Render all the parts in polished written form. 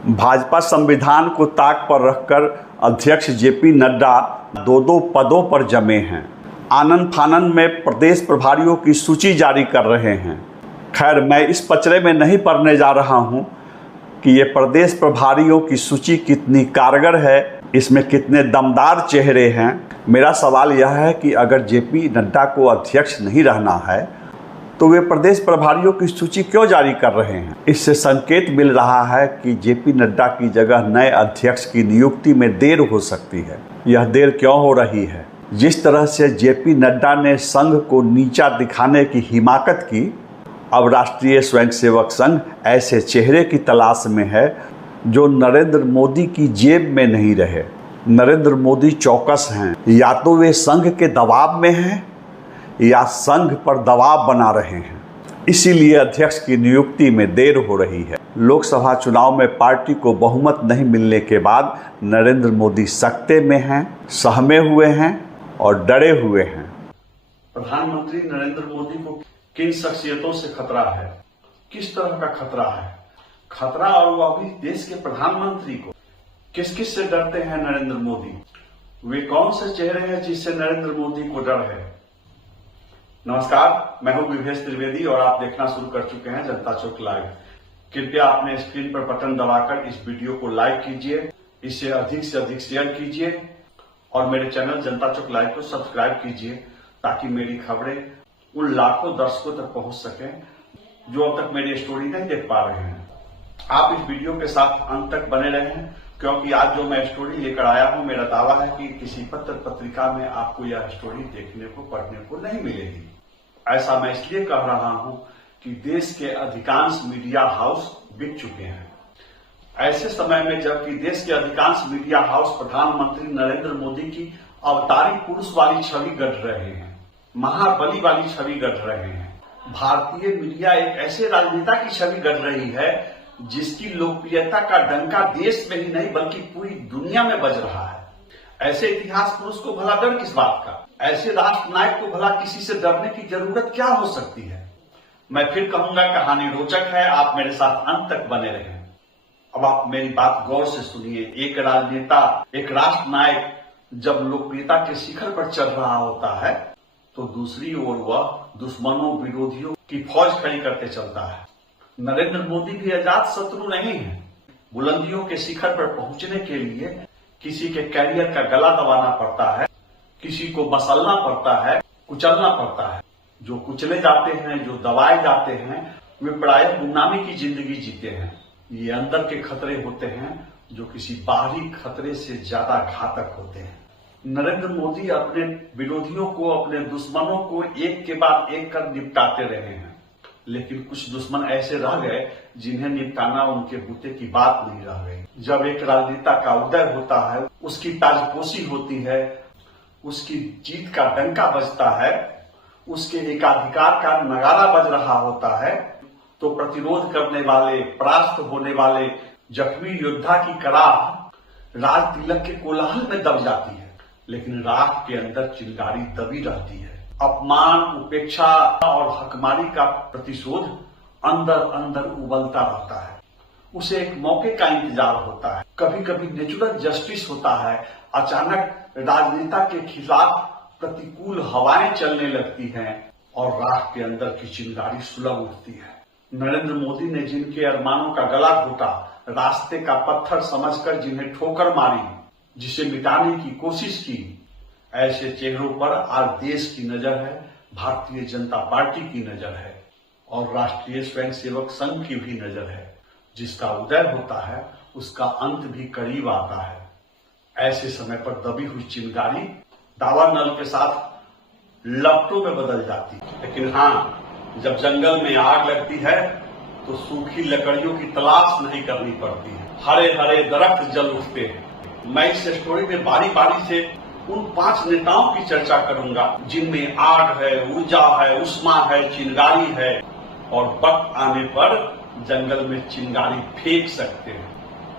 भाजपा संविधान को ताक पर रखकर अध्यक्ष जेपी नड्डा दो पदों पर जमे हैं। आनन फानन में प्रदेश प्रभारियों की सूची जारी कर रहे हैं। खैर, मैं इस पचड़े में नहीं पढ़ने जा रहा हूं कि ये प्रदेश प्रभारियों की सूची कितनी कारगर है, इसमें कितने दमदार चेहरे हैं। मेरा सवाल यह है कि अगर जेपी नड्डा को अध्यक्ष नहीं रहना है तो वे प्रदेश प्रभारियों की सूची क्यों जारी कर रहे हैं। इससे संकेत मिल रहा है कि जेपी नड्डा की जगह नए अध्यक्ष की नियुक्ति में देर हो सकती है। यह देर क्यों हो रही है? जिस तरह से जेपी नड्डा ने संघ को नीचा दिखाने की हिमाकत की, अब राष्ट्रीय स्वयंसेवक संघ ऐसे चेहरे की तलाश में है जो नरेंद्र मोदी की जेब में नहीं रहे। नरेंद्र मोदी चौकस हैं, या तो वे संघ के दबाव में हैं या संघ पर दबाव बना रहे हैं। इसीलिए अध्यक्ष की नियुक्ति में देर हो रही है। लोकसभा चुनाव में पार्टी को बहुमत नहीं मिलने के बाद नरेंद्र मोदी सकते में हैं, सहमे हुए हैं और डरे हुए हैं। प्रधानमंत्री नरेंद्र मोदी को किन शख्सियतों से खतरा है? किस तरह का खतरा है? खतरा, और वह भी देश के प्रधानमंत्री को। किस किस से डरते हैं नरेंद्र मोदी? वे कौन से चेहरे हैं जिससे नरेंद्र मोदी को डर है? नमस्कार, मैं हूं विवेश त्रिवेदी और आप देखना शुरू कर चुके हैं जनता चौक लाइव। कृपया अपने स्क्रीन पर बटन दबाकर इस वीडियो को लाइक कीजिए, इसे अधिक से अधिक शेयर कीजिए और मेरे चैनल जनता चौक लाइव को सब्सक्राइब कीजिए ताकि मेरी खबरें उन लाखों दर्शकों तक पहुंच सकें जो अब तक मेरी स्टोरी नहीं देख पा रहे हैं। आप इस वीडियो के साथ अंत तक बने रहें, क्योंकि आज जो मैं स्टोरी लेकर आया हूं, मेरा दावा है कि किसी पत्र पत्रिका में आपको यह स्टोरी देखने को पढ़ने को नहीं मिलेगी। ऐसा मैं इसलिए कह रहा हूं कि देश के अधिकांश मीडिया हाउस बिक चुके हैं। ऐसे समय में जबकि देश के अधिकांश मीडिया हाउस प्रधानमंत्री नरेंद्र मोदी की अवतारी पुरुष वाली छवि गढ़ रहे हैं, महाबली वाली छवि गढ़ रहे हैं, भारतीय मीडिया एक ऐसे राजनेता की छवि गढ़ रही है जिसकी लोकप्रियता का डंका देश में ही नहीं बल्कि पूरी दुनिया में बज रहा है। ऐसे इतिहास पुरुष को भला डर किस बात का? ऐसे राष्ट्र नायक को भला किसी से डरने की जरूरत क्या हो सकती है? मैं फिर कहूंगा, कहानी रोचक है, आप मेरे साथ अंत तक बने रहें। अब आप मेरी बात गौर से सुनिए। एक राजनेता, एक राष्ट्र नायक जब लोकप्रियता के शिखर पर चढ़ रहा होता है तो दूसरी ओर वह दुश्मनों, विरोधियों की फौज खड़ी करते चलता है। नरेंद्र मोदी भी अजात शत्रु नहीं है। बुलंदियों के शिखर पर पहुंचने के लिए किसी के कैरियर का गला दबाना पड़ता है, किसी को मसलना पड़ता है, कुचलना पड़ता है। जो कुचले जाते हैं, जो दबाए जाते हैं, वे प्रायः गुमनामी की जिंदगी जीते हैं। ये अंदर के खतरे होते हैं जो किसी बाहरी खतरे से ज्यादा घातक होते हैं। नरेंद्र मोदी अपने विरोधियों को, अपने दुश्मनों को एक के बाद एक कर निपटाते रहे हैं, लेकिन कुछ दुश्मन ऐसे रह गए जिन्हें निपटाना उनके बूते की बात नहीं रह गई। जब एक राजनेता का उदय होता है, उसकी ताजपोशी होती है, उसकी जीत का डंका बजता है, उसके एकाधिकार का नगारा बज रहा होता है, तो प्रतिरोध करने वाले, परास्त होने वाले जख्मी योद्धा की कराह राज तिलक के कोलाहल में दब जाती है, लेकिन राख के अंदर चिंगारी दबी रहती है। अपमान, उपेक्षा और हकमारी का प्रतिशोध अंदर अंदर उबलता रहता है। उसे एक मौके का इंतजार होता है। कभी कभी नेचुरल जस्टिस होता है। अचानक राजनेता के खिलाफ प्रतिकूल हवाएं चलने लगती हैं और राख के अंदर की चिंगारी सुलग उठती है। नरेंद्र मोदी ने जिनके अरमानों का गला घोटा, रास्ते का पत्थर समझकर जिन्हें ठोकर मारी, जिसे मिटाने की कोशिश की, ऐसे चेहरों पर आज देश की नजर है, भारतीय जनता पार्टी की नजर है और राष्ट्रीय स्वयंसेवक संघ की भी नजर है। जिसका उदय होता है उसका अंत भी करीब आता है। ऐसे समय पर दबी हुई चिंगारी दावा नल के साथ लपटों में बदल जाती है। लेकिन हाँ, जब जंगल में आग लगती है तो सूखी लकड़ियों की तलाश नहीं करनी पड़ती है, हरे हरे दरख्त जल उठते हैं। मैं इस स्टोरी में बारी बारी से उन 5 नेताओं की चर्चा करूंगा जिनमें आग है, ऊर्जा है, उष्मा है, चिंगारी है और वक्त आने पर जंगल में चिंगारी फेंक सकते हैं।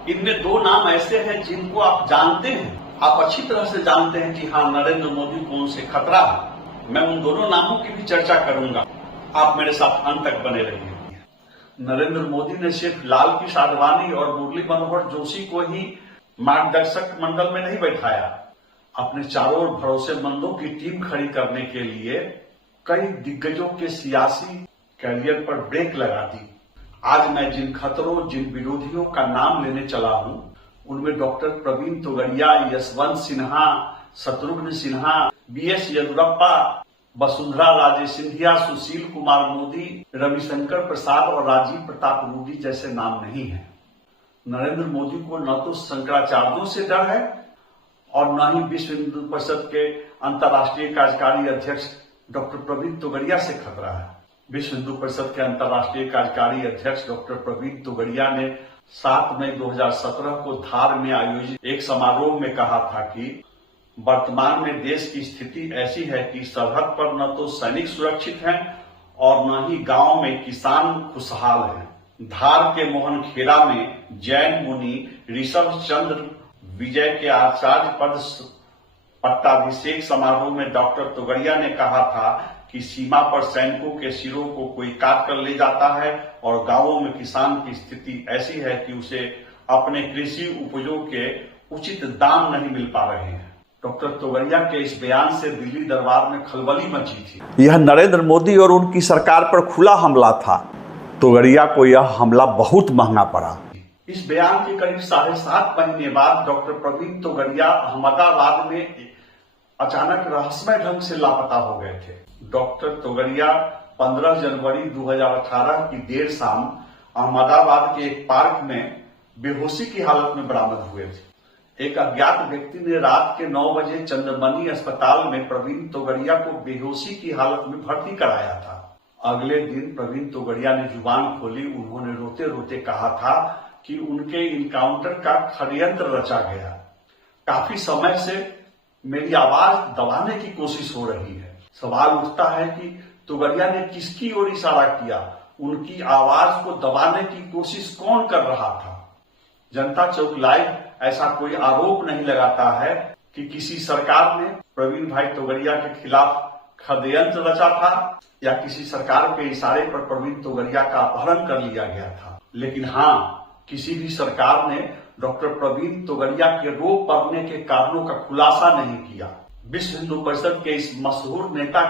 इनमें 2 नाम ऐसे हैं जिनको आप जानते हैं, आप अच्छी तरह से जानते हैं कि हाँ, नरेंद्र मोदी को उनसे खतरा है। मैं उन दोनों नामों की भी चर्चा करूंगा, आप मेरे साथ अंत तक बने रहिए। नरेंद्र मोदी ने सिर्फ लाल कृष्ण आडवाणी और मुरली मनोहर जोशी को ही मार्गदर्शक मंडल में नहीं बैठाया, अपने चारों ओर भरोसेमंदों की टीम खड़ी करने के लिए कई दिग्गजों के सियासी कैरियर पर ब्रेक लगा दी। आज मैं जिन खतरों, जिन विरोधियों का नाम लेने चला हूं, उनमें डॉक्टर प्रवीण तोगड़िया, यशवंत सिन्हा, शत्रुघ्न सिन्हा, बीएस येदियुरप्पा, वसुंधरा राजे सिंधिया, सुशील कुमार मोदी, रविशंकर प्रसाद और राजीव प्रताप रूडी जैसे नाम नहीं है। नरेंद्र मोदी को न तो शंकराचार्यों से डर है और न ही विश्व हिंदू परिषद के अंतर्राष्ट्रीय कार्यकारी अध्यक्ष डॉक्टर प्रवीण तोगड़िया से खतरा है। विश्व हिंदू परिषद के अंतर्राष्ट्रीय कार्यकारी अध्यक्ष डॉक्टर प्रवीण तोगड़िया ने 7 मई 2017 को धार में आयोजित एक समारोह में कहा था कि वर्तमान में देश की स्थिति ऐसी है कि सरहद पर न तो सैनिक सुरक्षित हैं और न ही गांव में किसान खुशहाल हैं। धार के मोहनखेड़ा में जैन मुनि ऋषभ चंद्र विजय के आचार्य पद पट्टाभिषेक समारोह में डॉक्टर तोगड़िया ने कहा था कि सीमा पर सैनिकों के सिरों को कोई काट कर ले जाता है और गांवों में किसान की स्थिति ऐसी है कि उसे अपने कृषि उपजों के उचित दाम नहीं मिल पा रहे हैं। डॉक्टर तोगड़िया के इस बयान से दिल्ली दरबार में खलबली मची थी। यह नरेंद्र मोदी और उनकी सरकार पर खुला हमला था। तोगड़िया को यह हमला बहुत महंगा पड़ा। इस बयान के करीब 7.5 महीने बाद डॉक्टर प्रवीण तोगड़िया अहमदाबाद में अचानक रहस्यमय ढंग से लापता हो गए थे। डॉक्टर तोगड़िया 15 जनवरी 2018 की देर शाम अहमदाबाद के एक पार्क में बेहोशी की हालत में बरामद हुए थे। एक अज्ञात व्यक्ति ने रात के 9 बजे चंद्रमणि अस्पताल में प्रवीण तोगड़िया को बेहोशी की हालत में भर्ती कराया था। अगले दिन प्रवीण तोगड़िया ने जुबान खोली। उन्होंने रोते रोते कहा था कि उनके इनकाउंटर का षड्यंत्र रचा गया। काफी समय से मेरी आवाज दबाने की कोशिश हो रही है। सवाल उठता है कि तोगड़िया ने किसकी ओर इशारा किया? उनकी आवाज को दबाने की कोशिश कौन कर रहा था? जनता चौक लाइव ऐसा कोई आरोप नहीं लगाता है कि किसी सरकार ने प्रवीण भाई तोगड़िया के खिलाफ षड्यंत्र रचा था या किसी सरकार के इशारे पर प्रवीण तोगड़िया का अपहरण कर लिया गया था। लेकिन हाँ, किसी भी सरकार ने डॉक्टर प्रवीण तोगड़िया के रो पड़ने के कारणों का खुलासा नहीं किया। विश्व हिंदू परिषद के इस मशहूर नेता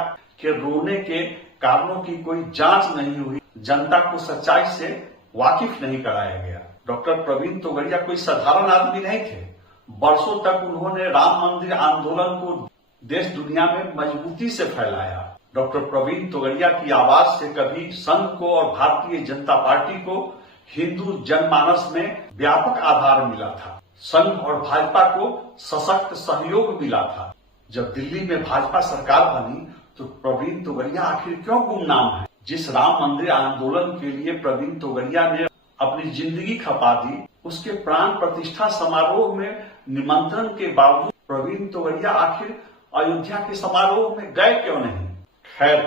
के रोने के कारणों की कोई जांच नहीं हुई। जनता को सच्चाई से वाकिफ नहीं कराया गया। डॉक्टर प्रवीण तोगड़िया कोई साधारण आदमी नहीं थे। वर्षों तक उन्होंने राम मंदिर आंदोलन को देश दुनिया में मजबूती से फैलाया। डॉक्टर प्रवीण तोगड़िया की आवाज से कभी संघ को और भारतीय जनता पार्टी को हिंदू जनमानस में व्यापक आधार मिला था। संघ और भाजपा को सशक्त सहयोग मिला था। जब दिल्ली में भाजपा सरकार बनी तो प्रवीण तोगड़िया आखिर क्यों गुमनाम है? जिस राम मंदिर आंदोलन के लिए प्रवीण तोगड़िया ने अपनी जिंदगी खपा दी, उसके प्राण प्रतिष्ठा समारोह में निमंत्रण के बावजूद प्रवीण तोगड़िया आखिर अयोध्या के समारोह में गए क्यों नहीं? खैर,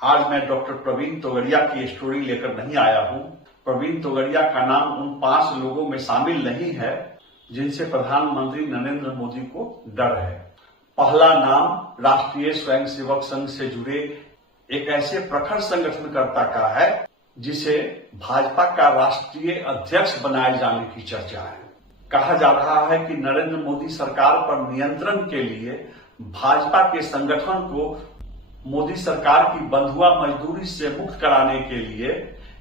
आज मैं डॉक्टर प्रवीण तोगड़िया की स्टोरी लेकर नहीं आया हूं। प्रवीण तोगड़िया का नाम उन 5 लोगों में शामिल नहीं है जिनसे प्रधानमंत्री नरेंद्र मोदी को डर है। पहला नाम राष्ट्रीय स्वयंसेवक संघ से जुड़े एक ऐसे प्रखर संगठनकर्ता का है जिसे भाजपा का राष्ट्रीय अध्यक्ष बनाए जाने की चर्चा है। कहा जा रहा है कि नरेंद्र मोदी सरकार पर नियंत्रण के लिए भाजपा के संगठन को मोदी सरकार की बंधुआ मजदूरी से मुक्त कराने के लिए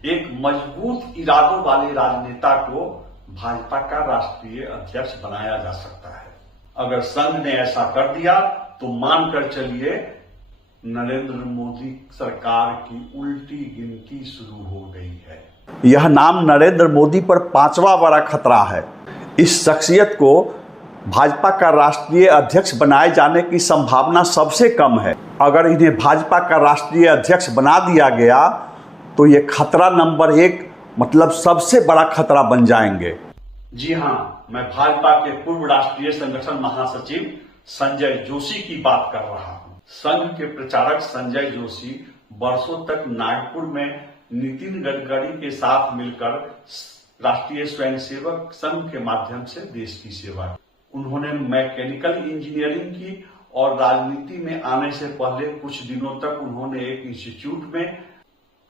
एक मजबूत इरादों वाले राजनेता को भाजपा का राष्ट्रीय अध्यक्ष बनाया जा सकता है। अगर संघ ने ऐसा कर दिया तो मानकर चलिए नरेंद्र मोदी सरकार की उल्टी गिनती शुरू हो गई है। यह नाम नरेंद्र मोदी पर 5वां बड़ा खतरा है। इस शख्सियत को भाजपा का राष्ट्रीय अध्यक्ष बनाए जाने की संभावना सबसे कम है। अगर इन्हें भाजपा का राष्ट्रीय अध्यक्ष बना दिया गया तो ये खतरा नंबर 1 मतलब सबसे बड़ा खतरा बन जाएंगे। जी हाँ, मैं भाजपा के पूर्व राष्ट्रीय संगठन महासचिव संजय जोशी की बात कर रहा हूँ। संघ के प्रचारक संजय जोशी वर्षों तक नागपुर में नितिन गडकरी के साथ मिलकर राष्ट्रीय स्वयंसेवक संघ के माध्यम से देश की सेवा की। उन्होंने मैकेनिकल इंजीनियरिंग की और राजनीति में आने से पहले कुछ दिनों तक उन्होंने एक इंस्टीट्यूट में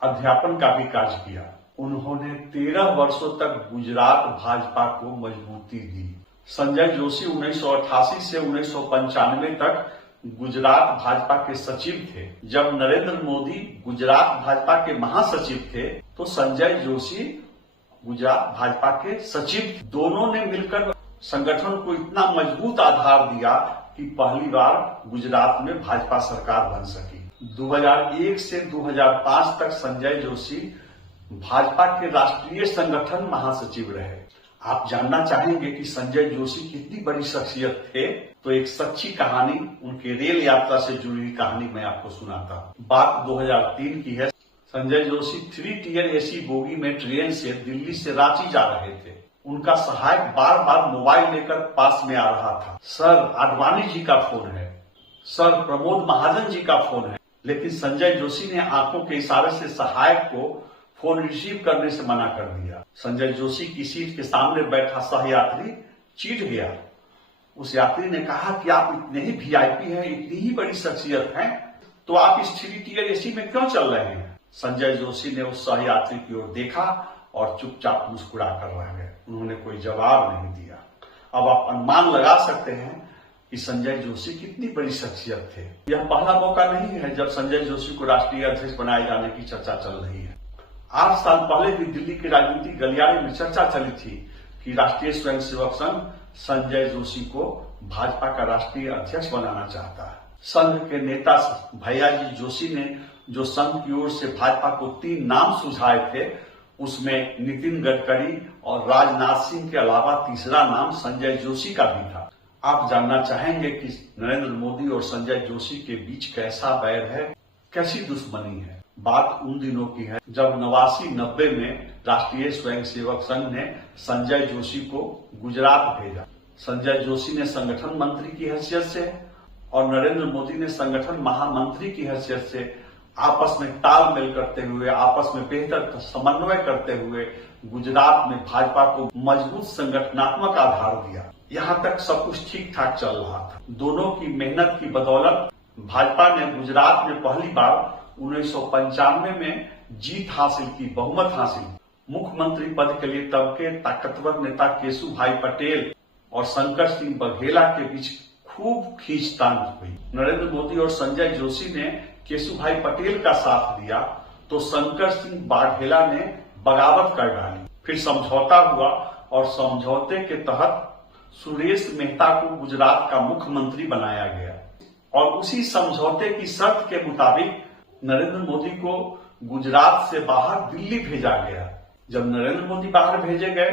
अध्यापन का भी कार्य किया। उन्होंने 13 वर्षों तक गुजरात भाजपा को मजबूती दी। संजय जोशी 1988 से 1995 तक गुजरात भाजपा के सचिव थे। जब नरेंद्र मोदी गुजरात भाजपा के महासचिव थे तो संजय जोशी गुजरात भाजपा के सचिव। दोनों ने मिलकर संगठन को इतना मजबूत आधार दिया कि पहली बार गुजरात में भाजपा सरकार बन सकी। 2001 से 2005 तक संजय जोशी भाजपा के राष्ट्रीय संगठन महासचिव रहे। आप जानना चाहेंगे कि संजय जोशी कितनी बड़ी शख्सियत थे, तो एक सच्ची कहानी, उनके रेल यात्रा से जुड़ी हुई कहानी मैं आपको सुनाता हूँ। बात 2003 की है। Sanjay Joshi 3 tier AC bogie में ट्रेन से दिल्ली से रांची जा रहे थे। उनका सहायक बार बार मोबाइल लेकर पास में आ रहा था। सर, आडवाणी जी का फोन है, सर प्रमोद महाजन जी का फोन है। लेकिन संजय जोशी ने आंखों के इशारे से सहायक को फोन रिसीव करने से मना कर दिया। संजय जोशी की सीट के सामने बैठा सहयात्री चीट गया। उस यात्री ने कहा कि आप इतने ही वीआईपी हैं, इतनी ही बड़ी शख्सियत हैं, तो आप इस 3 टियर एसी में क्यों चल रहे हैं? संजय जोशी ने उस सहयात्री की ओर देखा और चुपचाप मुस्कुरा कर रह गए। उन्होंने कोई जवाब नहीं दिया। अब आप अनुमान लगा सकते हैं कि संजय जोशी कितनी बड़ी शख्सियत थे। यह पहला मौका नहीं है जब संजय जोशी को राष्ट्रीय अध्यक्ष बनाए जाने की चर्चा चल रही है। 8 साल पहले भी दिल्ली के राजनीतिक गलियारे में चर्चा चली थी कि राष्ट्रीय स्वयंसेवक संघ संजय जोशी को भाजपा का राष्ट्रीय अध्यक्ष बनाना चाहता है। संघ के नेता भैयाजी जोशी ने जो संघ की ओर से भाजपा को 3 नाम सुझाए थे, उसमें नितिन गडकरी और राजनाथ सिंह के अलावा तीसरा नाम संजय जोशी का भी था। आप जानना चाहेंगे कि नरेंद्र मोदी और संजय जोशी के बीच कैसा बैर है, कैसी दुश्मनी है। बात उन दिनों की है जब 89-90 में राष्ट्रीय स्वयंसेवक संघ ने संजय जोशी को गुजरात भेजा। संजय जोशी ने संगठन मंत्री की हैसियत से और नरेंद्र मोदी ने संगठन महामंत्री की हैसियत से आपस में तालमेल करते हुए, आपस में बेहतर समन्वय करते हुए गुजरात में भाजपा को मजबूत संगठनात्मक आधार दिया। यहाँ तक सब कुछ ठीक ठाक चल रहा था। दोनों की मेहनत की बदौलत भाजपा ने गुजरात में पहली बार 1995 में जीत हासिल की, बहुमत हासिल। मुख्यमंत्री पद के लिए तब के ताकतवर नेता केशुभाई पटेल और शंकर सिंह बघेला के बीच खूब खींचतान हुई। नरेंद्र मोदी और संजय जोशी ने केशुभाई पटेल का साथ दिया तो शंकर सिंह बघेला ने बगावत कर डाली। फिर समझौता हुआ और समझौते के तहत सुरेश मेहता को गुजरात का मुख्यमंत्री बनाया गया और उसी समझौते की शर्त के मुताबिक नरेंद्र मोदी को गुजरात से बाहर दिल्ली भेजा गया। जब नरेंद्र मोदी बाहर भेजे गए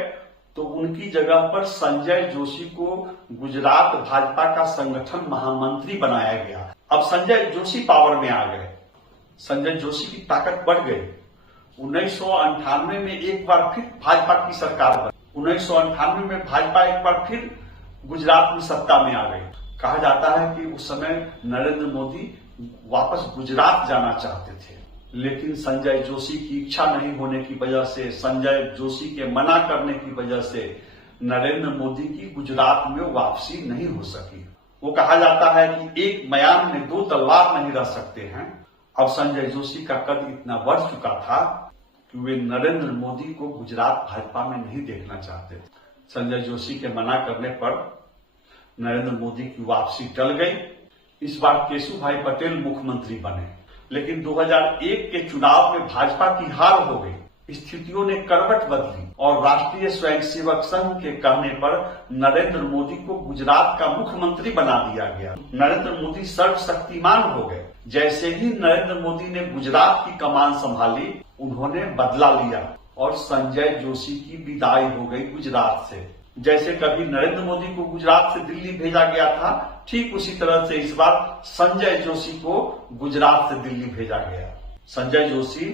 तो उनकी जगह पर संजय जोशी को गुजरात भाजपा का संगठन महामंत्री बनाया गया। अब संजय जोशी पावर में आ गए, संजय जोशी की ताकत बढ़ गई। 1998 में एक बार फिर भाजपा की सरकार बनी। 1998 में भाजपा एक बार फिर गुजरात में सत्ता में आ गई। कहा जाता है कि उस समय नरेंद्र मोदी वापस गुजरात जाना चाहते थे, लेकिन संजय जोशी की इच्छा नहीं होने की वजह से, संजय जोशी के मना करने की वजह से नरेंद्र मोदी की गुजरात में वापसी नहीं हो सकी। वो कहा जाता है कि एक मयान में 2 तलवार नहीं रह सकते हैं। अब संजय जोशी का कद इतना बढ़ चुका था कि वे नरेंद्र मोदी को गुजरात भाजपा में नहीं देखना चाहते थे। संजय जोशी के मना करने पर नरेंद्र मोदी की वापसी टल गई। इस बार केशुभाई पटेल मुख्यमंत्री बने, लेकिन 2001 के चुनाव में भाजपा की हार हो गई। स्थितियों ने करवट बदली और राष्ट्रीय स्वयंसेवक संघ के कहने पर नरेंद्र मोदी को गुजरात का मुख्यमंत्री बना दिया गया। नरेंद्र मोदी सर्वशक्तिमान हो गए। जैसे ही नरेंद्र मोदी ने गुजरात की कमान संभाली, उन्होंने बदला लिया और संजय जोशी की विदाई हो गई गुजरात से। जैसे कभी नरेंद्र मोदी को गुजरात से दिल्ली भेजा गया था, ठीक उसी तरह से इस बार संजय जोशी को गुजरात से दिल्ली भेजा गया। संजय जोशी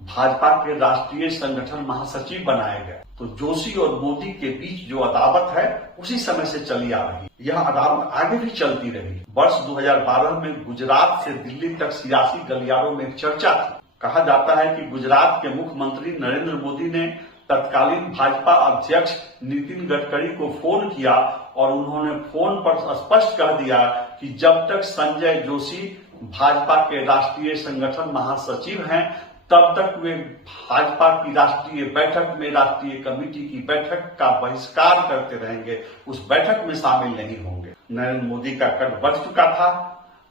भाजपा के राष्ट्रीय संगठन महासचिव बनाए गए। तो जोशी और मोदी के बीच जो अदावत है उसी समय से चली आ रही। यह अदावत आगे भी चलती रही। वर्ष 2012 में गुजरात से दिल्ली तक सियासी गलियारों में एक चर्चा थी। कहा जाता है कि गुजरात के मुख्यमंत्री नरेंद्र मोदी ने तत्कालीन भाजपा अध्यक्ष नितिन गडकरी को फोन किया और उन्होंने फोन पर स्पष्ट कह दिया कि जब तक संजय जोशी भाजपा के राष्ट्रीय संगठन महासचिव हैं, तब तक वे भाजपा की राष्ट्रीय बैठक में, राष्ट्रीय कमेटी की बैठक का बहिष्कार करते रहेंगे, उस बैठक में शामिल नहीं होंगे। नरेंद्र मोदी का कद बढ़ चुका था।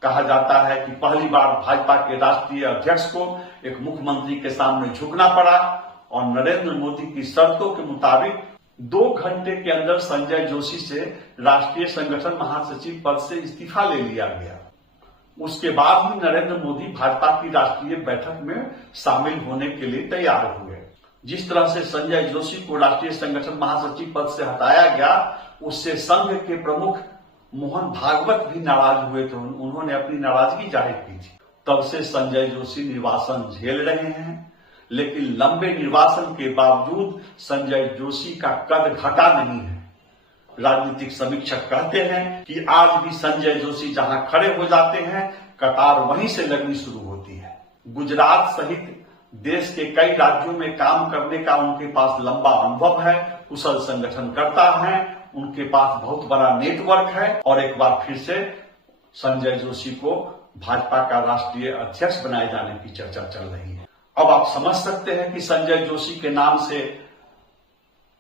कहा जाता है कि पहली बार भाजपा के राष्ट्रीय अध्यक्ष को एक मुख्यमंत्री के सामने झुकना पड़ा और नरेंद्र मोदी की शर्तों के मुताबिक 2 घंटे के अंदर संजय जोशी से राष्ट्रीय संगठन महासचिव पद से इस्तीफा ले लिया गया। उसके बाद ही नरेंद्र मोदी भाजपा की राष्ट्रीय बैठक में शामिल होने के लिए तैयार हुए। जिस तरह से संजय जोशी को राष्ट्रीय संगठन महासचिव पद से हटाया गया, उससे संघ के प्रमुख मोहन भागवत भी नाराज हुए थे। उन्होंने अपनी नाराजगी जाहिर की थी। तब से संजय जोशी निर्वासन झेल रहे हैं, लेकिन लंबे निर्वासन के बावजूद संजय जोशी का कद घटा नहीं है। राजनीतिक समीक्षक कहते हैं कि आज भी संजय जोशी जहां खड़े हो जाते हैं, कतार वहीं से लगनी शुरू होती है। गुजरात सहित देश के कई राज्यों में काम करने का उनके पास लंबा अनुभव है, कुशल संगठनकर्ता हैं, उनके पास बहुत बड़ा नेटवर्क है और एक बार फिर से संजय जोशी को भाजपा का राष्ट्रीय अध्यक्ष बनाए जाने की चर्चा चल रही है। अब आप समझ सकते हैं कि संजय जोशी के नाम से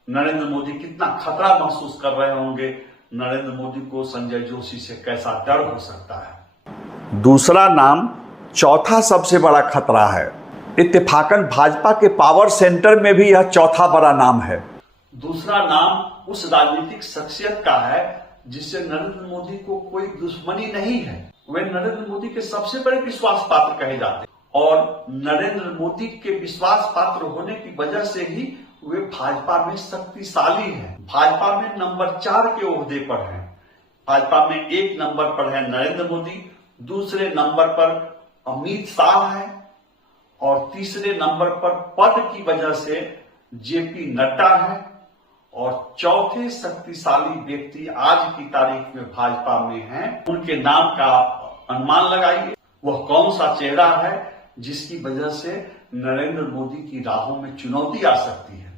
नरेंद्र मोदी कितना खतरा महसूस कर रहे होंगे। नरेंद्र मोदी को संजय जोशी से कैसा डर हो सकता है। दूसरा नाम चौथा सबसे बड़ा खतरा है। इत्तेफाकन भाजपा के पावर सेंटर में भी यह चौथा बड़ा नाम है। दूसरा नाम उस राजनीतिक शख्सियत का है जिससे नरेंद्र मोदी को कोई दुश्मनी नहीं है। वे नरेंद्र मोदी के सबसे बड़े विश्वास पात्र कहे जाते हैं और नरेंद्र मोदी के विश्वास पात्र होने की वजह से ही वे भाजपा में शक्तिशाली हैं। भाजपा में नंबर 4 के ओहदे पर हैं। भाजपा में 1 नंबर पर है नरेंद्र मोदी, दूसरे नंबर पर अमित शाह है और तीसरे नंबर पर पद की वजह से जेपी नड्डा है और चौथे शक्तिशाली व्यक्ति आज की तारीख में भाजपा में हैं। उनके नाम का अनुमान लगाइए, वह कौन सा चेहरा है जिसकी वजह से नरेंद्र मोदी की राहों में चुनौती आ सकती है।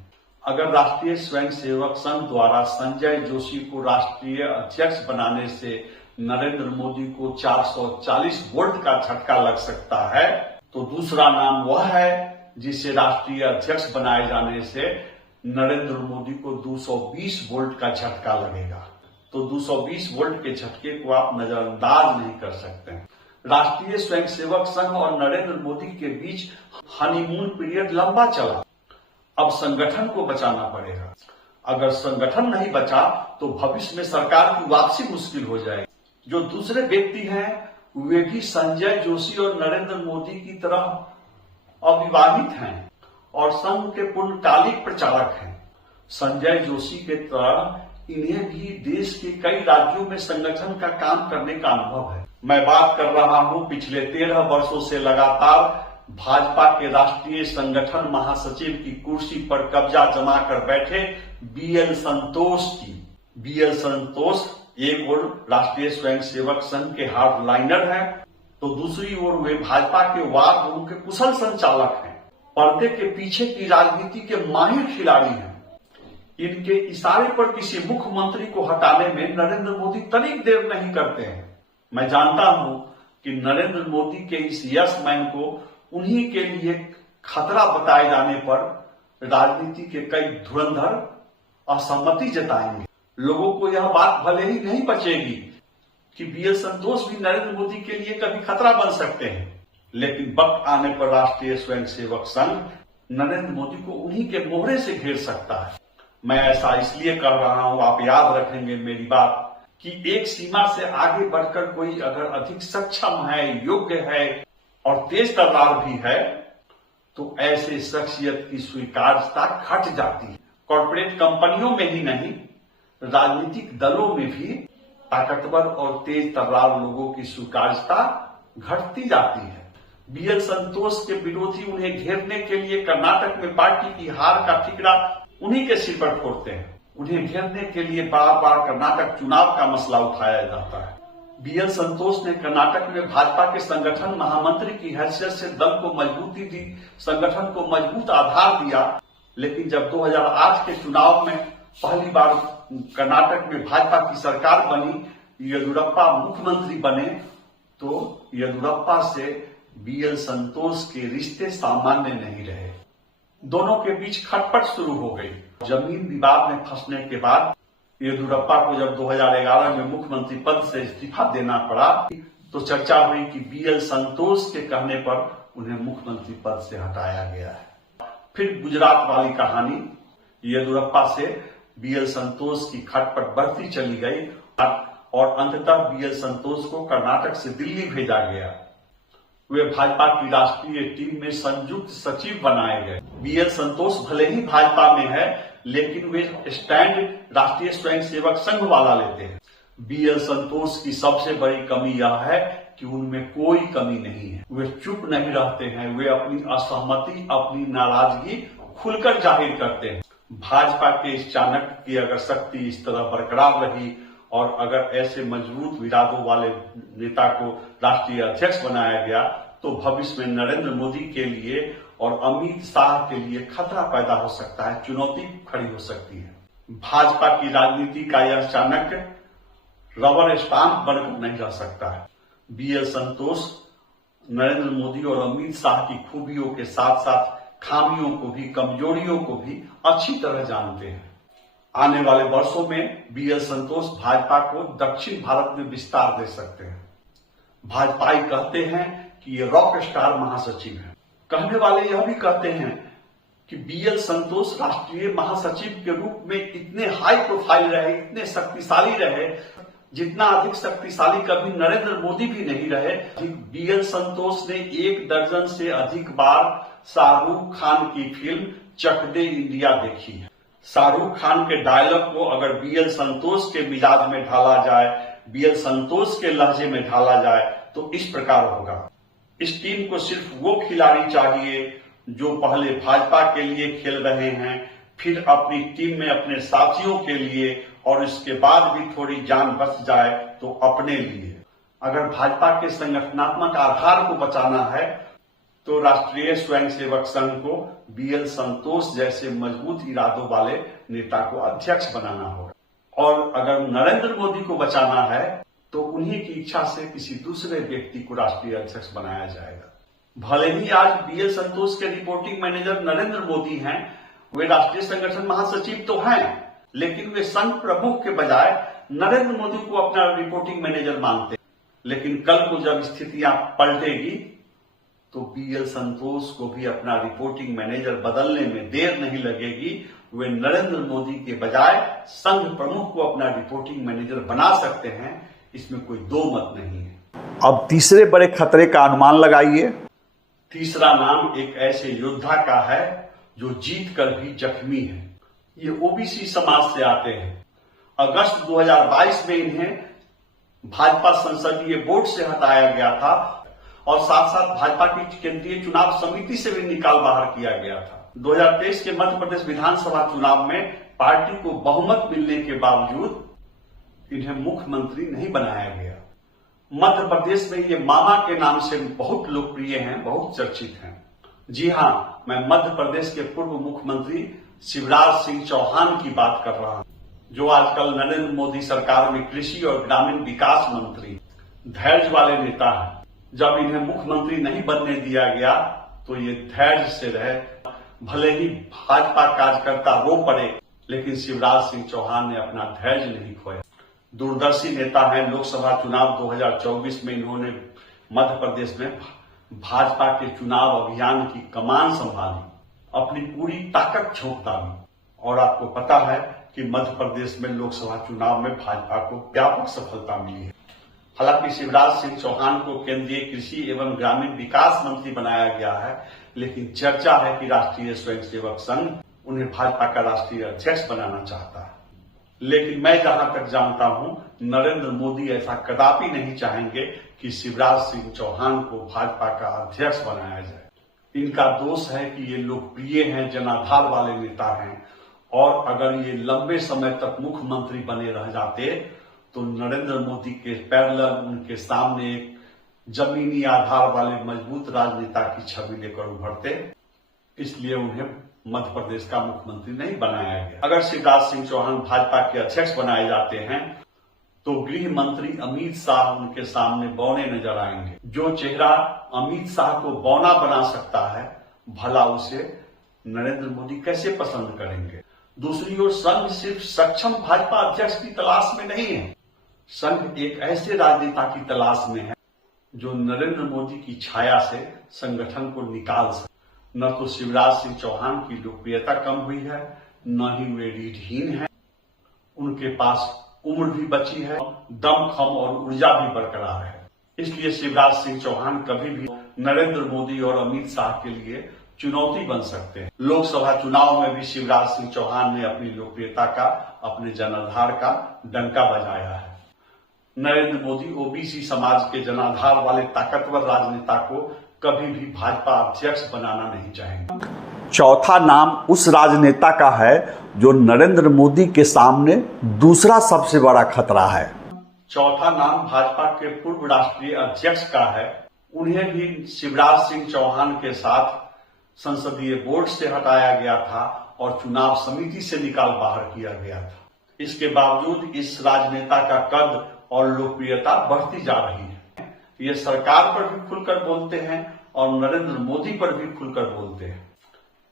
अगर राष्ट्रीय स्वयंसेवक संघ द्वारा संजय जोशी को राष्ट्रीय अध्यक्ष बनाने से नरेंद्र मोदी को 440 वोल्ट का झटका लग सकता है, तो दूसरा नाम वह है जिसे राष्ट्रीय अध्यक्ष बनाए जाने से नरेंद्र मोदी को 220 वोल्ट का झटका लगेगा। तो 220 वोल्ट के झटके को आप नजरअंदाज नहीं कर सकते हैं। राष्ट्रीय स्वयंसेवक संघ और नरेंद्र मोदी के बीच हनीमून पीरियड लंबा चला। अब संगठन को बचाना पड़ेगा। अगर संगठन नहीं बचा तो भविष्य में सरकार की वापसी मुश्किल हो जाएगी। जो दूसरे व्यक्ति हैं वे भी संजय जोशी और नरेंद्र मोदी की तरह अविवाहित हैं और संघ के पूर्णकालिक प्रचारक हैं। संजय जोशी के तरह इन्हें भी देश के कई राज्यों में संगठन का काम करने का अनुभव है। मैं बात कर रहा हूं पिछले 13 वर्षों से लगातार भाजपा के राष्ट्रीय संगठन महासचिव की कुर्सी पर कब्जा जमा कर बैठे बीएल संतोष की। बीएल संतोष एक ओर राष्ट्रीय स्वयंसेवक संघ के हार्डलाइनर हैं, तो दूसरी ओर वे भाजपा के वार रूम के कुशल संचालक हैं। पर्दे के पीछे की राजनीति के माहिर खिलाड़ी हैं। इनके इशारे पर किसी मुख्यमंत्री को हटाने में नरेंद्र मोदी तनिक देर नहीं करते हैं। मैं जानता हूं कि नरेंद्र मोदी के इस यस मैन को उन्हीं के लिए खतरा बताए जाने पर राजनीति के कई धुरंधर असहमति जताएंगे। लोगों को यह बात भले ही नहीं बचेगी कि बीएल संतोष भी नरेंद्र मोदी के लिए कभी खतरा बन सकते हैं, लेकिन वक्त आने पर राष्ट्रीय स्वयंसेवक संघ नरेंद्र मोदी को उन्हीं के मोहरे से घेर सकता है। मैं ऐसा इसलिए कर रहा हूं, आप याद रखेंगे मेरी बात, कि एक सीमा से आगे बढ़कर कोई अगर अधिक सक्षम है, योग्य है और तेज तर्रार भी है, तो ऐसे शख्सियत की स्वीकार्यता घट जाती है। कॉर्पोरेट कंपनियों में ही नहीं, राजनीतिक दलों में भी ताकतवर और तेज तर्रार लोगों की स्वीकार्यता घटती जाती है। बीएल संतोष के विरोधी उन्हें घेरने के लिए कर्नाटक में पार्टी की हार का ठिकरा उन्हीं के सिर पर फोड़ते हैं। उन्हें घेरने के लिए बार बार कर्नाटक चुनाव का मसला उठाया जाता है। बीएल संतोष ने कर्नाटक में भाजपा के संगठन महामंत्री की हैसियत से दल को मजबूती दी, संगठन को मजबूत आधार दिया, लेकिन जब 2008 के चुनाव में पहली बार कर्नाटक में भाजपा की सरकार बनी, येदियुरप्पा मुख्यमंत्री बने, तो येदियुरप्पा से बीएल संतोष के रिश्ते सामान्य नहीं रहे। दोनों के बीच खटपट शुरू हो गई। जमीन विवाद में फंसने के बाद येदियुरप्पा को जब 2011 में मुख्यमंत्री पद से इस्तीफा देना पड़ा तो चर्चा हुई कि बीएल संतोष के कहने पर उन्हें मुख्यमंत्री पद से हटाया गया है। फिर गुजरात वाली कहानी, येदियुरप्पा से बीएल संतोष की खटपट बढ़ती चली गई और अंततः बीएल संतोष को कर्नाटक से दिल्ली भेजा गया। वे भाजपा की राष्ट्रीय टीम में संयुक्त सचिव बनाए गए। बीएल संतोष भले ही भाजपा में है, लेकिन वे स्टैंड राष्ट्रीय स्वयंसेवक संघ वाला लेते हैं। बीएल संतोष की सबसे बड़ी कमी यह है कि उनमें कोई कमी नहीं है। वे चुप नहीं रहते हैं, वे अपनी असहमति, अपनी नाराजगी खुलकर जाहिर करते हैं। भाजपा के इस चाणक्य की अगर शक्ति इस तरह बरकरार रही और अगर ऐसे मजबूत इरादों वाले नेता को राष्ट्रीय अध्यक्ष बनाया गया तो भविष्य में नरेंद्र मोदी के लिए और अमित शाह के लिए खतरा पैदा हो सकता है, चुनौती खड़ी हो सकती है। भाजपा की राजनीति का यह चाणक्य रबर स्टाम्प बनकर नहीं रह सकता है। बीएल संतोष नरेंद्र मोदी और अमित शाह की खूबियों के साथ साथ खामियों को भी, कमजोरियों को भी अच्छी तरह जानते हैं। आने वाले वर्षों में बीएल संतोष भाजपा को दक्षिण भारत में विस्तार दे सकते हैं। भाजपाई कहते हैं कि ये रॉक स्टार महासचिव हैं। कहने वाले यह भी कहते हैं कि बीएल संतोष राष्ट्रीय महासचिव के रूप में इतने हाई प्रोफाइल रहे, इतने शक्तिशाली रहे, जितना अधिक शक्तिशाली कभी नरेंद्र मोदी भी नहीं रहे। बीएल संतोष ने 1 दर्जन से अधिक बार शाहरुख खान की फिल्म चक दे इंडिया देखी है। शाहरुख खान के डायलॉग को अगर बीएल संतोष के मिजाज में ढाला जाए, बीएल संतोष के लहजे में ढाला जाए तो इस प्रकार होगा। इस टीम को सिर्फ वो खिलाड़ी चाहिए जो पहले भाजपा के लिए खेल रहे हैं, फिर अपनी टीम में अपने साथियों के लिए और इसके बाद भी थोड़ी जान बच जाए तो अपने लिए। अगर भाजपा के संगठनात्मक आधार को बचाना है तो राष्ट्रीय स्वयंसेवक संघ को बीएल संतोष जैसे मजबूत इरादों वाले नेता को अध्यक्ष बनाना होगा। और अगर नरेंद्र मोदी को बचाना है तो उन्हीं की इच्छा से किसी दूसरे व्यक्ति को राष्ट्रीय अध्यक्ष बनाया जाएगा। भले ही आज बीएल संतोष के रिपोर्टिंग मैनेजर नरेंद्र मोदी हैं, वे राष्ट्रीय संगठन महासचिव तो हैं, लेकिन वे संघ प्रमुख के बजाय नरेंद्र मोदी को अपना रिपोर्टिंग मैनेजर मानते हैं। लेकिन कल को जब स्थितियां पलटेगी तो बीएल संतोष को भी अपना रिपोर्टिंग मैनेजर बदलने में देर नहीं लगेगी। वे नरेंद्र मोदी के बजाय संघ प्रमुख को अपना रिपोर्टिंग मैनेजर बना सकते हैं, इसमें कोई दो मत नहीं है। अब तीसरे बड़े खतरे का अनुमान लगाइए। तीसरा नाम एक ऐसे योद्धा का है जो जीत कर भी जख्मी है। ये ओबीसी समाज से आते हैं। अगस्त 2022 में इन्हें भाजपा संसदीय बोर्ड से हटाया गया था और साथ साथ भाजपा की केंद्रीय चुनाव समिति से भी निकाल बाहर किया गया था। 2023 के मध्य प्रदेश विधानसभा चुनाव में पार्टी को बहुमत मिलने के बावजूद इन्हें मुख्यमंत्री नहीं बनाया गया। मध्य प्रदेश में ये मामा के नाम से बहुत लोकप्रिय हैं, बहुत चर्चित हैं। जी हां, मैं मध्य प्रदेश के पूर्व मुख्यमंत्री शिवराज सिंह चौहान की बात कर रहा हूं, जो आजकल नरेंद्र मोदी सरकार में कृषि और ग्रामीण विकास मंत्री, धैर्य वाले नेता हैं। जब इन्हें मुख्यमंत्री नहीं बनने दिया गया तो ये धैर्य से रहे। भले ही भाजपा कार्यकर्ता रो पड़े, लेकिन शिवराज सिंह चौहान ने अपना धैर्य नहीं खोया। दूरदर्शी नेता हैं। लोकसभा चुनाव 2024 में इन्होंने मध्य प्रदेश में भाजपा के चुनाव अभियान की कमान संभाली, अपनी पूरी ताकत झोंक डाली। और आपको पता है कि मध्य प्रदेश में लोकसभा चुनाव में भाजपा को व्यापक सफलता मिली है। हालांकि शिवराज सिंह चौहान को केंद्रीय कृषि एवं ग्रामीण विकास मंत्री बनाया गया है, लेकिन चर्चा है कि राष्ट्रीय स्वयंसेवक संघ उन्हें भाजपा का राष्ट्रीय अध्यक्ष बनाना चाहता है। लेकिन मैं जहां तक जानता हूं, नरेंद्र मोदी ऐसा कदापि नहीं चाहेंगे कि शिवराज सिंह चौहान को भाजपा का अध्यक्ष बनाया जाए। इनका दोष है कि ये लोकप्रिय हैं, जनाधार वाले नेता हैं, और अगर ये लंबे समय तक मुख्यमंत्री बने रह जाते तो नरेंद्र मोदी के पैरेलल उनके सामने एक जमीनी आधार वाले मजबूत राजनेता की छवि लेकर उभरते। इसलिए उन्हें मध्य प्रदेश का मुख्यमंत्री नहीं बनाया गया। अगर शिवराज सिंह चौहान भाजपा के अध्यक्ष बनाए जाते हैं तो गृह मंत्री अमित शाह उनके सामने बौने नजर आएंगे। जो चेहरा अमित शाह को बौना बना सकता है, भला उसे नरेंद्र मोदी कैसे पसंद करेंगे। दूसरी ओर संघ सिर्फ सक्षम भाजपा अध्यक्ष की तलाश में नहीं है, संघ एक ऐसे राजनेता की तलाश में है जो नरेंद्र मोदी की छाया से संगठन को निकाल सके। न तो शिवराज सिंह चौहान की लोकप्रियता कम हुई है, न ही वे रीढ़हीन है, उनके पास उम्र भी बची है, दमखम और ऊर्जा भी बरकरार है। इसलिए शिवराज सिंह चौहान कभी भी नरेंद्र मोदी और अमित शाह के लिए चुनौती बन सकते हैं। लोकसभा चुनाव में भी शिवराज सिंह चौहान ने अपनी लोकप्रियता का, अपने जनाधार का डंका बजाया है। नरेंद्र मोदी ओबीसी समाज के जनाधार वाले ताकतवर राजनेता को कभी भी भाजपा अध्यक्ष बनाना नहीं चाहेंगे। चौथा नाम उस राजनेता का है जो नरेंद्र मोदी के सामने दूसरा सबसे बड़ा खतरा है। चौथा नाम भाजपा के पूर्व राष्ट्रीय अध्यक्ष का है। उन्हें भी शिवराज सिंह चौहान के साथ संसदीय बोर्ड से हटाया गया था और चुनाव समिति से निकाल बाहर किया गया था। इसके बावजूद इस राजनेता का कद और लोकप्रियता बढ़ती जा रही है। ये सरकार पर भी खुलकर बोलते हैं और नरेंद्र मोदी पर भी खुलकर बोलते हैं।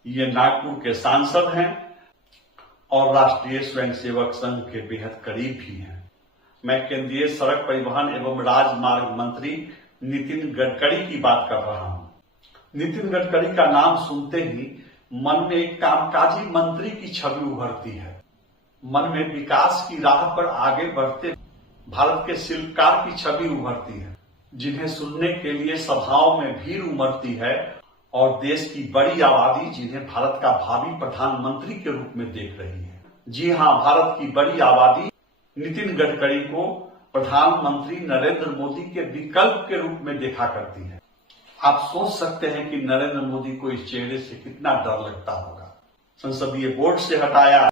ये नागपुर के सांसद हैं और राष्ट्रीय स्वयंसेवक संघ के बेहद करीब भी हैं। मैं केंद्रीय सड़क परिवहन एवं राजमार्ग मंत्री नितिन गडकरी की बात कर रहा हूं। नितिन गडकरी का नाम सुनते ही मन में एक कामकाजी मंत्री की छवि उभरती है। मन में विकास की राह पर आगे बढ़ते भारत के शिल्पकार की छवि उभरती है, जिन्हें सुनने के लिए सभाओं में भीड़ उमड़ती है, और देश की बड़ी आबादी जिन्हें भारत का भावी प्रधानमंत्री के रूप में देख रही है। जी हां, भारत की बड़ी आबादी नितिन गडकरी को प्रधानमंत्री नरेंद्र मोदी के विकल्प के रूप में देखा करती है। आप सोच सकते हैं कि नरेंद्र मोदी को इस चेहरे से कितना डर लगता होगा। संसदीय बोर्ड से हटाया,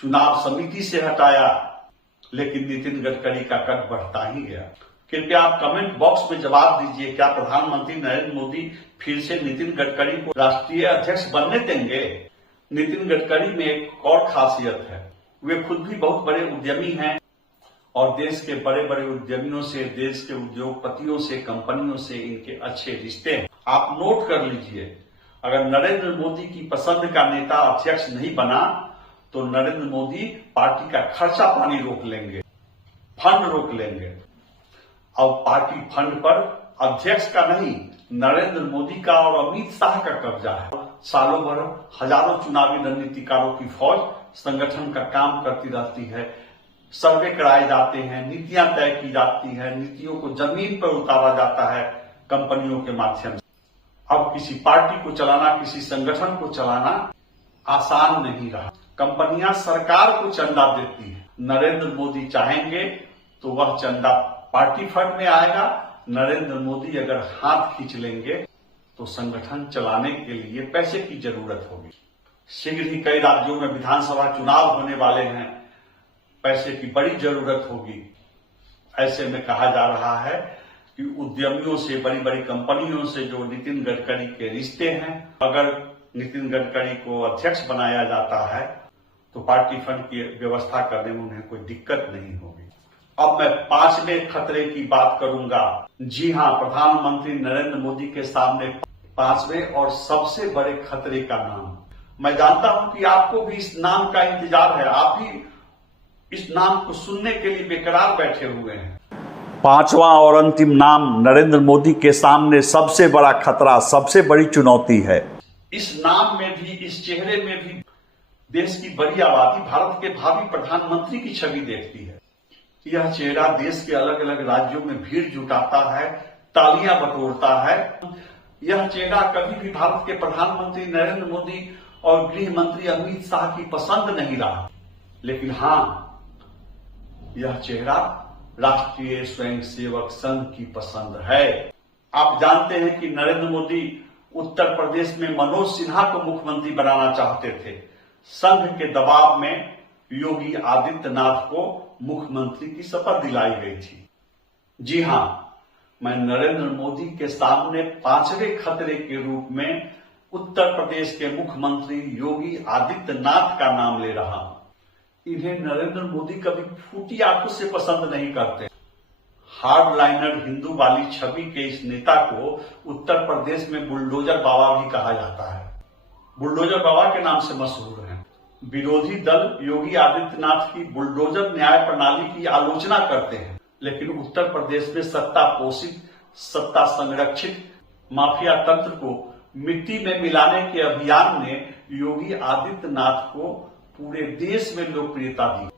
चुनाव समिति से हटाया, लेकिन नितिन गडकरी का कद बढ़ता ही गया। कृपया आप कमेंट बॉक्स में जवाब दीजिए, क्या प्रधानमंत्री नरेंद्र मोदी फिर से नितिन गडकरी को राष्ट्रीय अध्यक्ष बनने देंगे? नितिन गडकरी में एक और खासियत है, वे खुद भी बहुत बड़े उद्यमी हैं और देश के बड़े बड़े उद्यमियों से, देश के उद्योगपतियों से, कंपनियों से इनके अच्छे रिश्ते हैं। आप नोट कर लीजिए, अगर नरेंद्र मोदी की पसंद का नेता अध्यक्ष नहीं बना तो नरेंद्र मोदी पार्टी का खर्चा पानी रोक लेंगे, फंड रोक लेंगे। अब पार्टी फंड पर अध्यक्ष का नहीं, नरेंद्र मोदी का और अमित शाह का कब्जा है। सालों भर हजारों चुनावी रणनीतिकारों की फौज संगठन का काम करती रहती है। सर्वे कराए जाते हैं, नीतियां तय की जाती हैं, नीतियों को जमीन पर उतारा जाता है कंपनियों के माध्यम से। अब किसी पार्टी को चलाना, किसी संगठन को चलाना आसान नहीं रहा। कंपनियां सरकार को चंदा देती है। नरेंद्र मोदी चाहेंगे तो वह चंदा पार्टी फंड में आएगा। नरेंद्र मोदी अगर हाथ खींच लेंगे तो संगठन चलाने के लिए पैसे की जरूरत होगी। शीघ्र ही कई राज्यों में विधानसभा चुनाव होने वाले हैं, पैसे की बड़ी जरूरत होगी। ऐसे में कहा जा रहा है कि उद्यमियों से, बड़ी बड़ी कंपनियों से जो नितिन गडकरी के रिश्ते हैं, अगर नितिन गडकरी को अध्यक्ष बनाया जाता है तो पार्टी फंड की व्यवस्था करने में उन्हें कोई दिक्कत नहीं होगी। अब मैं पांचवें खतरे की बात करूंगा। जी हां, प्रधानमंत्री नरेंद्र मोदी के सामने पांचवें और सबसे बड़े खतरे का नाम। मैं जानता हूं कि आपको भी इस नाम का इंतजार है, आप भी इस नाम को सुनने के लिए बेकरार बैठे हुए हैं। पांचवा और अंतिम नाम नरेंद्र मोदी के सामने सबसे बड़ा खतरा, सबसे बड़ी चुनौती है। इस नाम में भी, इस चेहरे में भी देश की बड़ी आबादी भारत के भावी प्रधानमंत्री की छवि देखती है। यह चेहरा देश के अलग अलग राज्यों में भीड़ जुटाता है, तालियां बटोरता है। यह चेहरा कभी भी भारत के प्रधानमंत्री नरेंद्र मोदी और गृह मंत्री अमित शाह की पसंद नहीं रहा, लेकिन हां, यह चेहरा राष्ट्रीय स्वयंसेवक संघ की पसंद है। आप जानते हैं कि नरेंद्र मोदी उत्तर प्रदेश में मनोज सिन्हा को मुख्यमंत्री बनाना चाहते थे। संघ के दबाव में योगी आदित्यनाथ को मुख्यमंत्री की शपथ दिलाई गई थी। जी हां, मैं नरेंद्र मोदी के सामने पांचवें खतरे के रूप में उत्तर प्रदेश के मुख्यमंत्री योगी आदित्यनाथ का नाम ले रहा हूं। इन्हें नरेंद्र मोदी कभी फूटी आंखों से पसंद नहीं करते। हार्डलाइनर हिंदू वाली छवि के इस नेता को उत्तर प्रदेश में बुलडोजर बाबा भी कहा जाता है। बुलडोजर बाबा के नाम से मशहूर है। विरोधी दल योगी आदित्यनाथ की बुलडोजर न्याय प्रणाली की आलोचना करते हैं, लेकिन उत्तर प्रदेश में सत्ता पोषित, सत्ता संरक्षित माफिया तंत्र को मिट्टी में मिलाने के अभियान ने योगी आदित्यनाथ को पूरे देश में लोकप्रियता दी।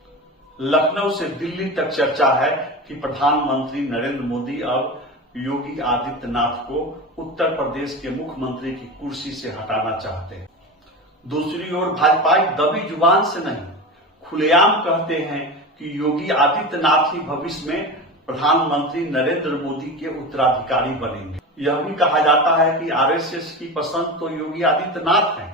लखनऊ से दिल्ली तक चर्चा है कि प्रधानमंत्री नरेंद्र मोदी अब योगी आदित्यनाथ को उत्तर प्रदेश के मुख्यमंत्री की कुर्सी से हटाना चाहते हैं। दूसरी ओर भाजपा दबी जुबान से नहीं, खुलेआम कहते हैं कि योगी आदित्यनाथ ही भविष्य में प्रधानमंत्री नरेंद्र मोदी के उत्तराधिकारी बनेंगे। यह भी कहा जाता है कि आरएसएस की पसंद तो योगी आदित्यनाथ है।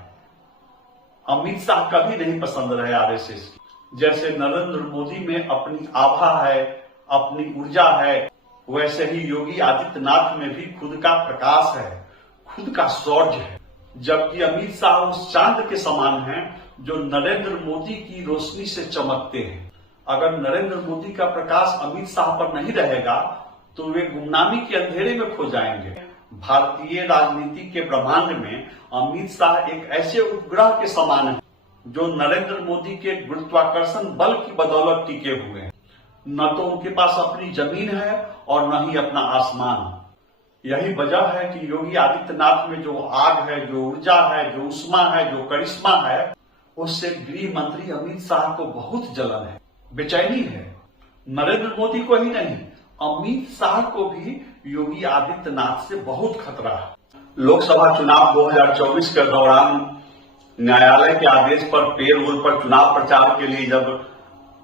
अमित शाह कभी नहीं पसंद रहे आरएसएस की। जैसे नरेंद्र मोदी में अपनी आभा है, अपनी ऊर्जा है, वैसे ही योगी आदित्यनाथ में भी खुद का प्रकाश है, खुद का शौर्य है। जबकि अमित शाह उस चांद के समान हैं जो नरेंद्र मोदी की रोशनी से चमकते हैं। अगर नरेंद्र मोदी का प्रकाश अमित शाह पर नहीं रहेगा तो वे गुमनामी के अंधेरे में खो जाएंगे। भारतीय राजनीति के ब्रह्मांड में अमित शाह एक ऐसे उपग्रह के समान है जो नरेंद्र मोदी के गुरुत्वाकर्षण बल की बदौलत टिके हुए हैं। न तो उनके पास अपनी जमीन है और न ही अपना आसमान। यही वजह है कि योगी आदित्यनाथ में जो आग है, जो ऊर्जा है, जो उष्मा है, जो करिश्मा है, उससे गृह मंत्री अमित शाह को बहुत जलन है, बेचैनी है। नरेंद्र मोदी को ही नहीं, अमित शाह को भी योगी आदित्यनाथ से बहुत खतरा है। लोकसभा चुनाव 2024 के दौरान न्यायालय के आदेश पर पेरोल पर चुनाव प्रचार के लिए जब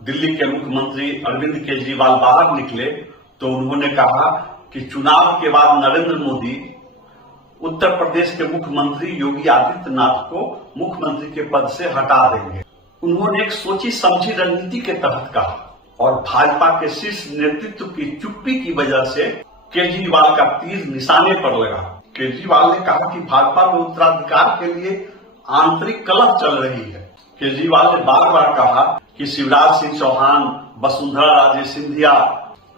दिल्ली के मुख्यमंत्री अरविंद केजरीवाल बाहर निकले तो उन्होंने कहा कि चुनाव के बाद नरेंद्र मोदी उत्तर प्रदेश के मुख्यमंत्री योगी आदित्यनाथ को मुख्यमंत्री के पद से हटा देंगे। उन्होंने एक सोची समझी रणनीति के तहत कहा और भाजपा के शीर्ष नेतृत्व की चुप्पी की वजह से केजरीवाल का तीर निशाने पर लगा। केजरीवाल ने कहा कि भाजपा में उत्तराधिकार के लिए आंतरिक कलह चल रही है। केजरीवाल ने बार बार कहा कि शिवराज सिंह चौहान, वसुंधरा राजे सिंधिया,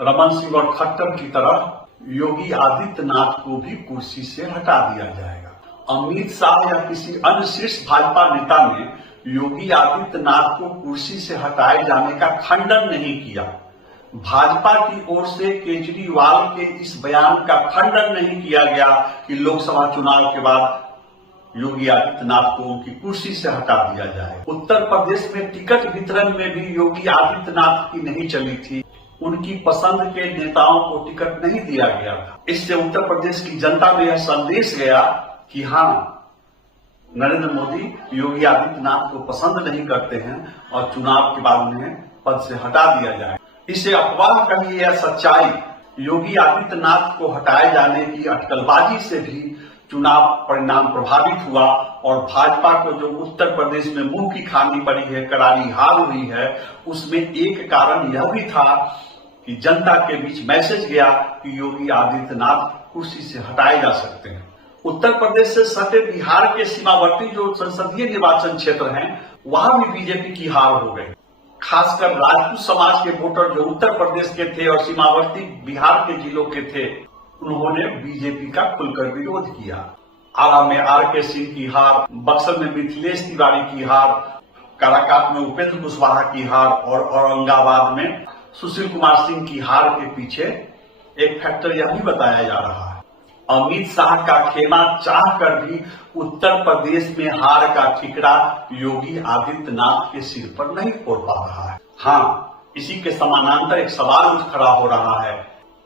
रमन सिंह और खट्टर की तरह योगी आदित्यनाथ को भी कुर्सी से हटा दिया जाएगा। अमित शाह या किसी अन्य शीर्ष भाजपा नेता ने योगी आदित्यनाथ को कुर्सी से हटाए जाने का खंडन नहीं किया। भाजपा की ओर से केजरीवाल के इस बयान का खंडन नहीं किया गया कि लोकसभा चुनाव के बाद योगी आदित्यनाथ को उनकी कुर्सी से हटा दिया जाए। उत्तर प्रदेश में टिकट वितरण में भी योगी आदित्यनाथ की नहीं चली थी। उनकी पसंद के नेताओं को टिकट नहीं दिया गया था। इससे उत्तर प्रदेश की जनता में यह संदेश गया कि हाँ, नरेंद्र मोदी योगी आदित्यनाथ को पसंद नहीं करते हैं और चुनाव के बाद उन्हें पद से हटा दिया जाए। इसे अफवाह कहिए या सच्चाई, योगी आदित्यनाथ को हटाए जाने की अटकलबाजी से भी चुनाव परिणाम प्रभावित हुआ और भाजपा को जो उत्तर प्रदेश में मुंह की खानी पड़ी है, करारी हार हुई है, उसमें एक कारण यह भी था कि जनता के बीच मैसेज गया कि योगी आदित्यनाथ कुर्सी से हटाए जा सकते हैं। उत्तर प्रदेश से सटे बिहार के सीमावर्ती जो संसदीय निर्वाचन क्षेत्र हैं, वहां भी बीजेपी की हार हो गई। खासकर राजपूत समाज के वोटर जो उत्तर प्रदेश के थे और सीमावर्ती बिहार के जिलों के थे, उन्होंने बीजेपी का खुलकर विरोध किया। आरा में आर.के. सिंह की हार, बक्सर में मिथिलेश तिवारी की हार, काराकाट में उपेंद्र कुशवाहा की हार और औरंगाबाद में सुशील कुमार सिंह की हार के पीछे एक फैक्टर यह भी बताया जा रहा है, अमित शाह का खेमा चाह कर भी उत्तर प्रदेश में हार का ठिकरा योगी आदित्यनाथ के सिर पर नहीं फोड़ पा रहा है। हाँ, इसी के समानांतर एक सवाल उठ खड़ा हो रहा है,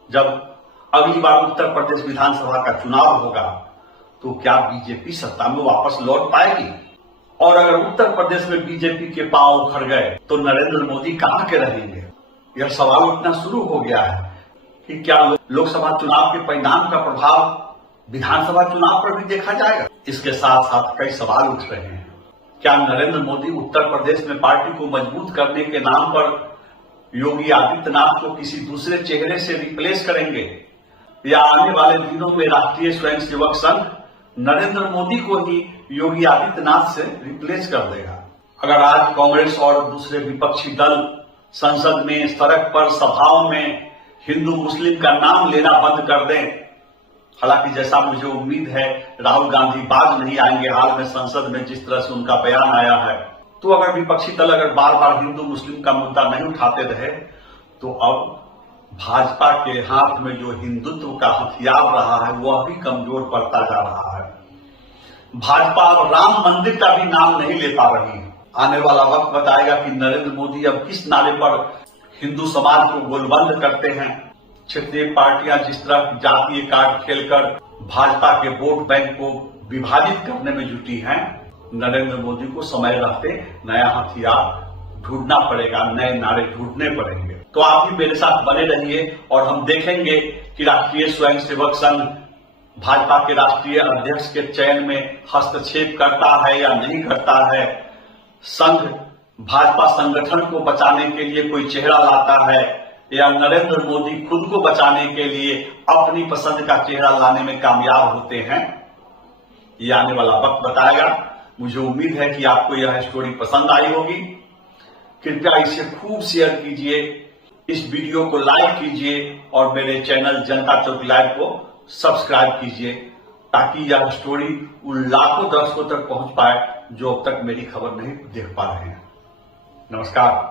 जब अगली बार उत्तर प्रदेश विधानसभा का चुनाव होगा तो क्या बीजेपी सत्ता में वापस लौट पाएगी? और अगर उत्तर प्रदेश में बीजेपी के पांव उखड़ गए तो नरेंद्र मोदी कहां के रहेंगे? यह सवाल उठना शुरू हो गया है कि क्या लोकसभा चुनाव के परिणाम का प्रभाव विधानसभा चुनाव पर भी देखा जाएगा? इसके साथ साथ कई सवाल उठ रहे हैं। क्या नरेंद्र मोदी उत्तर प्रदेश में पार्टी को मजबूत करने के नाम पर योगी आदित्यनाथ को किसी दूसरे चेहरे से रिप्लेस करेंगे, या आने वाले दिनों में राष्ट्रीय स्वयंसेवक संघ नरेंद्र मोदी को ही योगी आदित्यनाथ से रिप्लेस कर देगा? अगर आज कांग्रेस और दूसरे विपक्षी दल संसद में, सड़क पर, सभाओं में हिंदू मुस्लिम का नाम लेना बंद कर दें, हालांकि जैसा मुझे उम्मीद है राहुल गांधी बाज नहीं आएंगे हाल में संसद में जिस तरह से उनका बयान आया है, तो अगर विपक्षी दल अगर बार बार हिंदू मुस्लिम का मुद्दा नहीं उठाते रहे तो अब भाजपा के हाथ में जो हिंदुत्व का हथियार रहा है वह भी कमजोर पड़ता जा रहा है। भाजपा अब राम मंदिर का भी नाम नहीं ले पा रही है। आने वाला वक्त बताएगा कि नरेंद्र मोदी अब किस नारे पर हिंदू समाज को गोलबंद करते हैं। क्षेत्रीय पार्टियां जिस तरह जातीय कार्ड खेलकर भाजपा के वोट बैंक को विभाजित करने में जुटी हैं, नरेंद्र मोदी को समय रहते नया हथियार ढूंढना पड़ेगा, नए नारे ढूंढने पड़ेंगे। तो आप भी मेरे साथ बने रहिए और हम देखेंगे कि राष्ट्रीय स्वयंसेवक संघ भाजपा के राष्ट्रीय अध्यक्ष के चयन में हस्तक्षेप करता है या नहीं करता है। संघ भाजपा संगठन को बचाने के लिए कोई चेहरा लाता है या नरेंद्र मोदी खुद को बचाने के लिए अपनी पसंद का चेहरा लाने में कामयाब होते हैं। ये आने वाला वक्त बताएगा। मुझे उम्मीद है कि आपको यह स्टोरी पसंद आई होगी। कृपया इसे खूब शेयर कीजिए, इस वीडियो को लाइक कीजिए और मेरे चैनल जनता चौक लाइव को सब्सक्राइब कीजिए ताकि यह स्टोरी उन लाखों दर्शकों तक पहुंच पाए जो अब तक मेरी खबर नहीं देख पा रहे हैं। नमस्कार।